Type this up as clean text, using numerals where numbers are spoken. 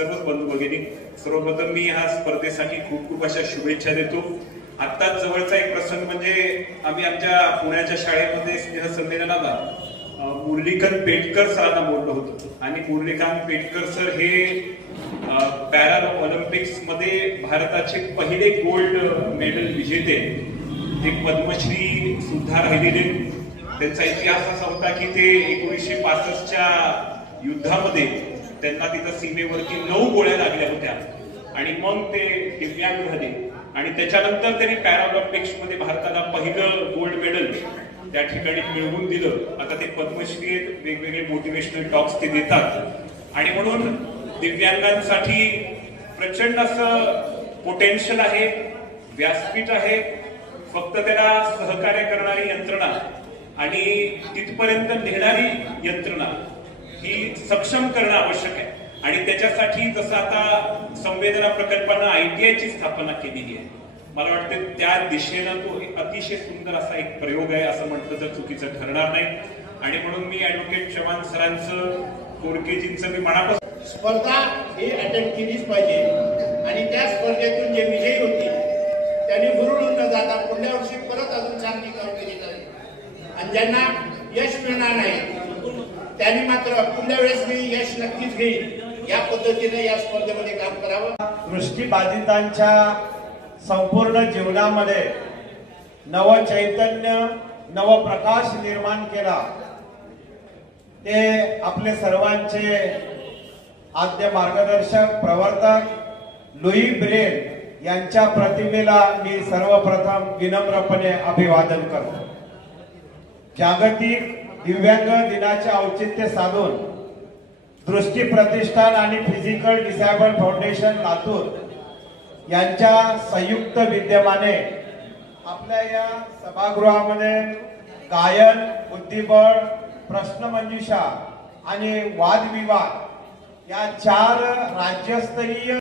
सर्वच बंधू भगिनी, सर्वप्रथम मी ह्या स्पर्धेसाठी खूप खूप अशा शुभेच्छा देतो। आत्ताच जवळचा एक प्रसंग म्हणजे आम्ही आमच्या पुण्याच्या शाळेमध्ये स्नेहसंमेलनाला मुरलीकांत पेटकर सरांना बोललो होतो आणि मुरलीकांत पेटकर सर हे पॅरा ऑलिम्पिक्स मध्ये भारताचे पहिले गोल्ड मेडल विजेते, ते पद्मश्री सुद्धा राहिलेले। त्यांचा इतिहास असा होता की ते 1965च्या युद्धामध्ये त्यांना तिथं सीमेवरती 9 गोळ्या लागल्या होत्या आणि मग ते दिव्यांग झाले आणि त्याच्यानंतर त्यांनी पॅराऑलिम्पिक्स मध्ये भारताला पहिलं गोल्ड मेडल त्या ठिकाणी मिळवून दिलं। आता ते पद्मश्री वेगवेगळे मोटिवेशनल टॉक्स ते देतात आणि म्हणून दिव्यांगांसाठी प्रचंड असं पोटेन्शियल आहे, व्यासपीठ आहे। फक्त त्याला सहकार्य करणारी यंत्रणा आणि तिथपर्यंत नेणारी यंत्रणा ही सक्षम करणं आवश्यक आहे आणि त्याच्यासाठी जसं आता संवेदना प्रकल्पानं ITI ची स्थापना केलेली आहे, मला वाटतं त्या दिशेनं तो अतिशय सुंदर असा एक प्रयोग आहे असं म्हटलं तर चुकीचं ठरणार नाही। आणि म्हणून मी ऍडव्होकेट चव्हाण सरांचं, कोरकेजींचं मी मनापासून स्पर्धा ही अटेंड केलीच पाहिजे आणि त्या स्पर्धेतून जे विजयी होतील त्यांनी हुरळून न जाता पुढल्या वर्षी परत अजून चांगली कामगिरी करावी आणि ज्यांना यश मिळणार नाही त्यांनी मात्र पुढल्या वेळेस मी यश नक्कीच घेईन या पद्धतीने या स्पर्धेमध्ये काम करावं। दृष्टिबाधितांच्या संपूर्ण जीवनामध्ये नव चैतन्य, नव प्रकाश निर्माण केला ते आपले सर्वांचे आद्य मार्गदर्शक, प्रवर्तक लुई ब्रेल यांच्या प्रतिमेला मी सर्वप्रथम विनम्रपणे अभिवादन करतो। जागतिक दिव्यांग दिनाचे औचित्य साधून दृष्टी प्रतिष्ठान आणि फिजिकल डिसेबल फाउंडेशन लातूर यांच्या संयुक्त विद्यमाने आपल्या या सभागृहामध्ये गायन, बुद्धिबळ, प्रश्नमंजुषा आणि वादविवाद या 4 राज्यस्तरीय